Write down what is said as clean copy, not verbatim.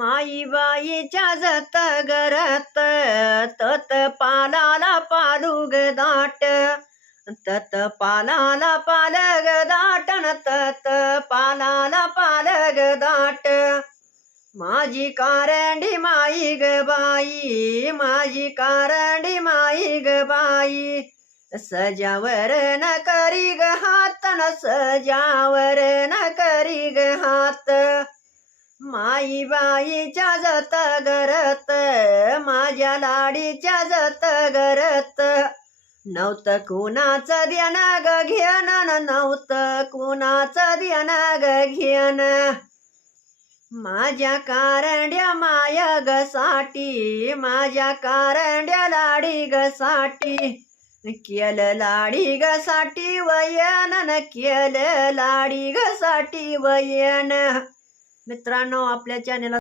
माई बाईच्या जत गरत तत पालाला पालुग दाट तत पालाला पालग दाटन तत पालाला पालग दाट माझी कारंडी माई ग बाई माझी कारंडी माई ग बाई सजावर न करी ग हात न सजावर न करी ग हात माई बाईच्या जत गरत माझ्या लाडीच्या जत गरत नव्हतं कुणाचं ध्यान ग घेन नव्हतं कुणाचं ध्यान ग घेन माझ्या कारंड्या माया ग साठी माझ्या कारंड्या लाडी ग साठी केलं लाडी ग साठी वयन न केलं लाडी ग साठी वयन. मित्रांनो, आपल्या चॅनेलला